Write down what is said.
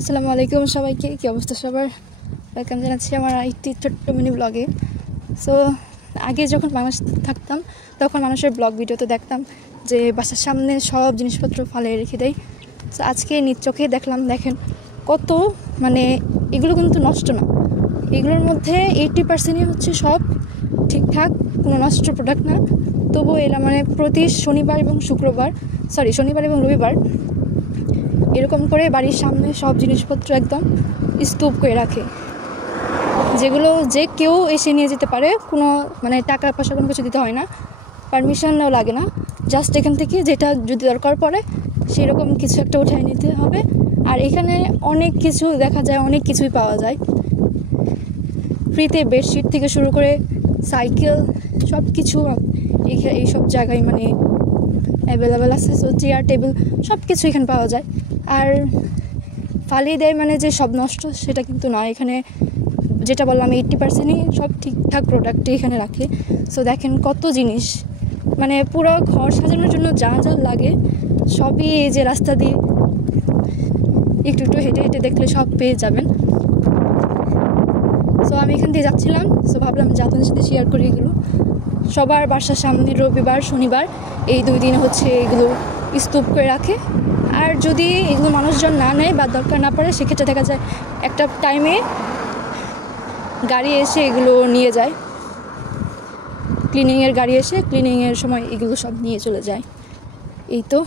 আসসালামু আলাইকুম সবাইকে, কি অবস্থা সবার? ওয়েলকাম জানাচ্ছি আমার একটি ছোট্ট মিনি ব্লগে। সো আগে যখন বাংলাদেশে থাকতাম তখন মানুষের ব্লগ ভিডিওতে দেখতাম যে বাসার সামনে সব জিনিসপত্র ফালিয়ে রেখে দেয়। সো আজকে নিজ চোখে দেখেন কত, মানে এগুলো কিন্তু নষ্ট না, এগুলোর মধ্যে 80% হচ্ছে সব ঠিকঠাক, কোনো নষ্ট প্রোডাক্ট না। তবুও এরা মানে প্রতি শনিবার এবং রবিবার এরকম করে বাড়ির সামনে সব জিনিসপত্র একদম স্তূপ করে রাখে, যেগুলো যে কেউ এসে নিয়ে যেতে পারে, কোনো মানে টাকা পয়সা কোনো কিছু দিতে হয় না, পারমিশনও লাগে না। জাস্ট এখান থেকে যেটা যদি দরকার পড়ে সেরকম কিছু একটা উঠায় নিতে হবে। আর এখানে অনেক কিছু দেখা যায়, অনেক কিছুই পাওয়া যায় ফ্রিতে, বেডশিট থেকে শুরু করে সাইকেল সব কিছু এইসব জায়গায় মানে অ্যাভেলেবেল আছে। সো চেয়ার টেবিল সব কিছু এখানে পাওয়া যায়। আর ফালিয়ে দেয় মানে যে সব নষ্ট সেটা কিন্তু নয়, এখানে যেটা বললাম 80%ই সব ঠিকঠাক প্রোডাক্টই এখানে রাখে। সো দেখেন কত জিনিস, মানে পুরো ঘর সাজানোর জন্য যা যা লাগে সবই এই যে রাস্তা দিয়ে একটু হেঁটে হেঁটে দেখলে সব পেয়ে যাবেন। সো আমি এখান দিয়ে যাচ্ছিলাম, সো ভাবলাম যে আপনাদের সাথে শেয়ার করি এগুলো। সবার বাসার সামনে রবিবার শনিবার এই 2 দিনে হচ্ছে এগুলো স্তূপ করে রাখে। আর যদি এগুলো মানুষজন না নেয় বা দরকার না পড়ে সেক্ষেত্রে দেখা যায় একটা টাইমে গাড়ি এসে এগুলো নিয়ে যায়, ক্লিনিংয়ের গাড়ি এসে ক্লিনিংয়ের সময় এগুলো সব নিয়ে চলে যায়। এই তো।